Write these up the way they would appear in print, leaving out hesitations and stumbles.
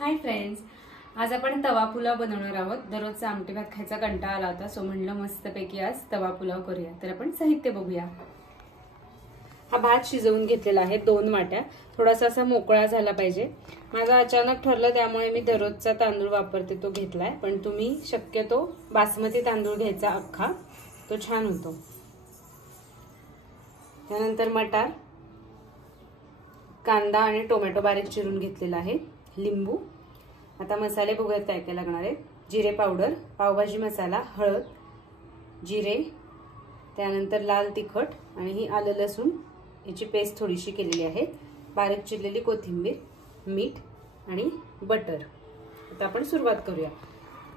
Hi friends, आज आपण तवा पुलाव बनवणार आहोत। दररोजचा आमटी भात खायचा कंटाळा आला होता, सो म्हणलं मस्तपैकी आज तवा पुलाव करूया। तर आपण साहित्य बघूया। हा भात शिजवून घेतलेला आहे 2 वाट्या। थोडासा असा मोकळा झाला पाहिजे। माझा अचानक ठरलं त्यामुळे मी दररोजचा तांदूळ वापरते तो घेतलाय, पण तुम्ही शक्यतो बासमती तांदूळ घ्यायचा अख्खा, तो छान होतो। त्यानंतर मटार, कांदा आणि टोमॅटो बारीक चिरून घेतलेला आहे, लिंबू। आता मसाले बघूयात काय काय लागणार आहेत। जिरे पावडर, पावभाजी मसाला, हळद, जिरे, त्यानंतर लाल तिखट आणि ही आलं लसूण याची पेस्ट थोडीशी केलेली आहे, बारीक चिरलेली कोथिंबीर, मीठ आणि बटर। आता आपण सुरुवात करूया।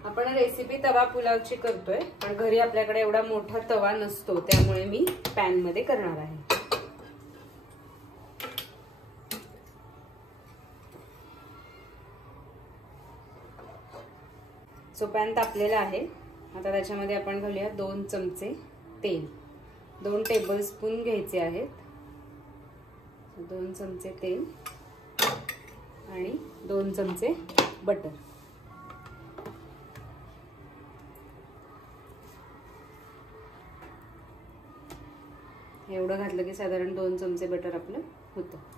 आपण रेसिपी तवा पुलावची करतोय, पण घरी आपल्याकडे एवढा मोठा तवा नसतो, त्यामुळे मी पॅन मध्ये करणार आहे। सो पॅन तापलेला आहे। आता त्याच्यामध्ये आपण घालूया 2 चमचे तेल। 2 टेबलस्पून घ्यायचे आहेत। 2 चमचे तेल आणि 2 चमचे बटर। एवढं घातलं की साधारण 2 चमचे बटर आपलं होतं।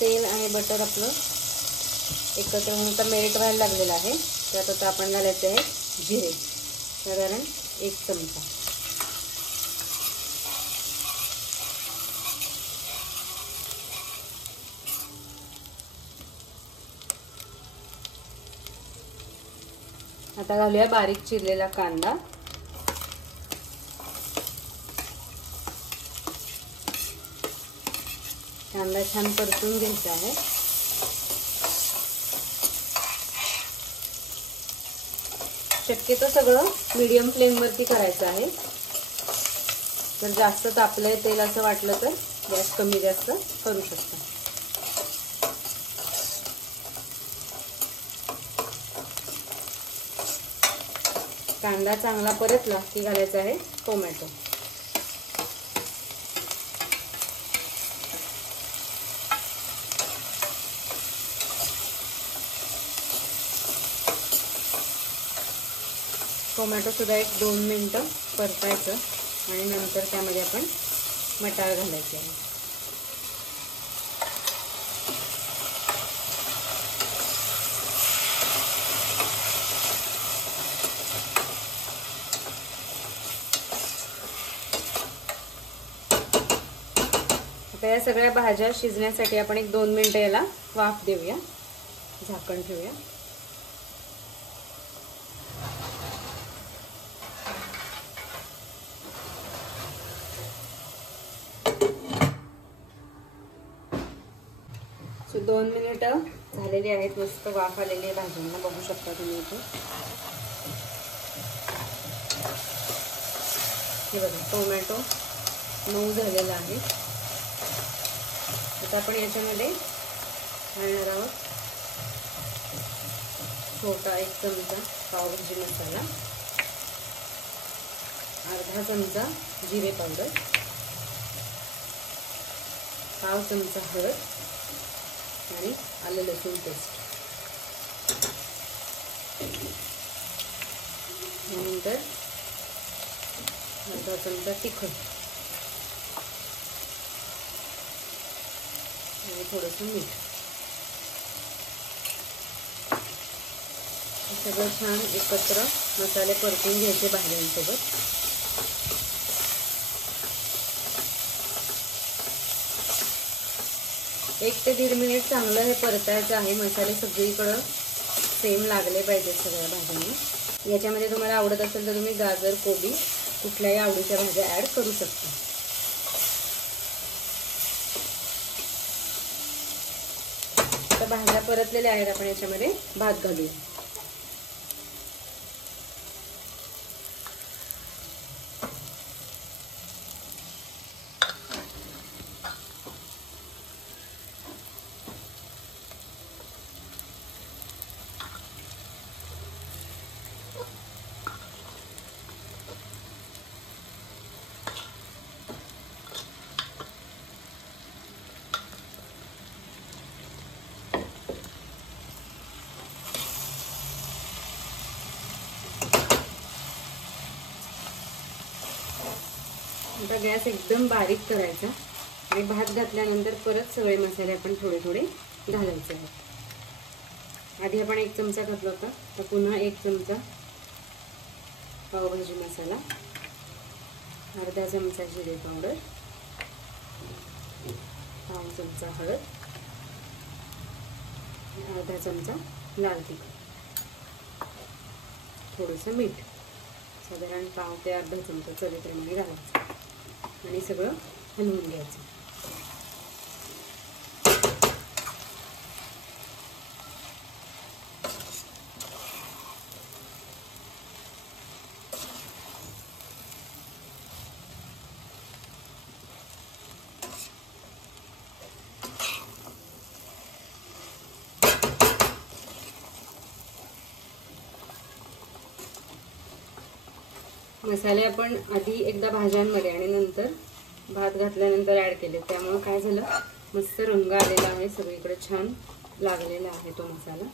तेल आणि बटर आपलं एकत्र होऊन आता मेल्ट व्हायला लागलेलं आहे। त्यात आता आपण घालायचे आहे जिरे, साधारण 1 चमचा। आता घालूया बारीक चिरलेला कांदा, कांदा छान परतून घ्यायचा आहे। शक्यतो सगळं मीडियम फ्लेम वरती करायचं आहे। जर जास्त तापलंय तेल असं वाटलं तर गॅस कमी जास्त करू शकता। कांदा चांगला परतला की घालायचा आहे टोमॅटो। टोमॅटो सुद्धा 1-2 मिनिटं परतायचं आणि नंतर त्यामध्ये आपण मटार घालायचे आहे। आता या सगळ्या भाज्या शिजण्यासाठी आपण 1-2 मिनिटं याला वाफ देऊया, झाकण ठेवूया। सो 2 मिनिटं झालेली आहेत, मस्त वाफ आलेली आहे भाज्यांना, बघू शकता तुम्ही इथे। हे बघा टोमॅटो मऊ झालेला आहे। आता आपण याच्यामध्ये घालणार आहोत छोटा 1 चमचा पावभाजी मसाला, अर्धा चमचा जिरे पावडर, पाव चमचा हळद आणि आलं लसूण पेस्ट। नंतर अर्धा चमचा तिखट आणि थोडंसं मीठ। सगळं छान एकत्र मसाले परतून घ्यायचे भाज्यांसोबत। एक ते 1.5 मिनिट चांगलं हे परतायचं आहे। मसाले सगळीकडे सेम लागले पाहिजे सगळ्या भाज्यांना। याच्यामध्ये तुम्हाला आवडत असेल तर तुम्ही गाजर, कोबी कुठल्याही आवडीच्या भाज्या ऍड करू शकता। आता भाज्या परतलेल्या आहेत, आपण याच्यामध्ये भात घालूया। गॅस एकदम बारीक करायचा आणि भात घातल्यानंतर परत सगळे मसाले आपण थोडे थोडे घालायचे आहेत। आधी आपण 1 चमचा घातला होता, तर पुन्हा 1 चमचा पावभाजी मसाला, अर्धा चमचा जिरे पावडर, पाव चमचा हळद, अर्धा चमचा लाल तिखट, थोडंसं मीठ, साधारण पाव ते अर्धा चमचा चवीप्रमाणे घालायचं आणि सगळं हलवून घ्यायचं। मसाले आपण आधी एकदा भाज्यांमध्ये आणि नंतर भात घातल्यानंतर ऍड केले, त्यामुळे काय झालं, मस्त रंग आलेला आहे, सगळीकडे छान लागलेला आहे तो मसाला।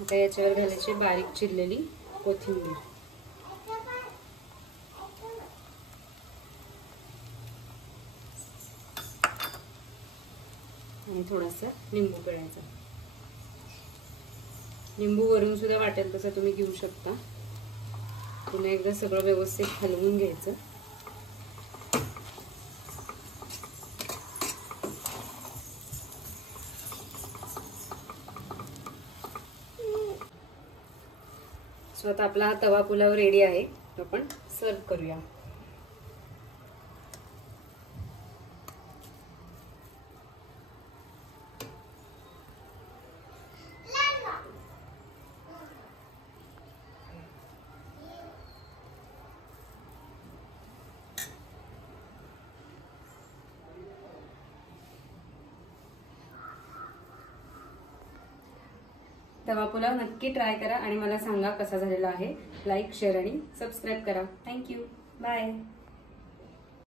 आता याच्यावर घालायची बारीक चिरलेली कोथिंबीर आणि थोडासा लिंबू पिळायचा। लिंबू वरून सुद्धा वाटेल तसं तुम्ही घेऊ शकता। पुन्हा एकदा सगळं व्यवस्थित हलवून घ्यायचं। सो आता आपला हा तवा पुलाव रेडी आहे, आपण सर्व करूया। तवा पुलाव नक्की ट्राय करा आणि मला सांगा कसा झालेला आहे। लाईक, शेअर आणि सबस्क्राईब करा। Thank you, bye.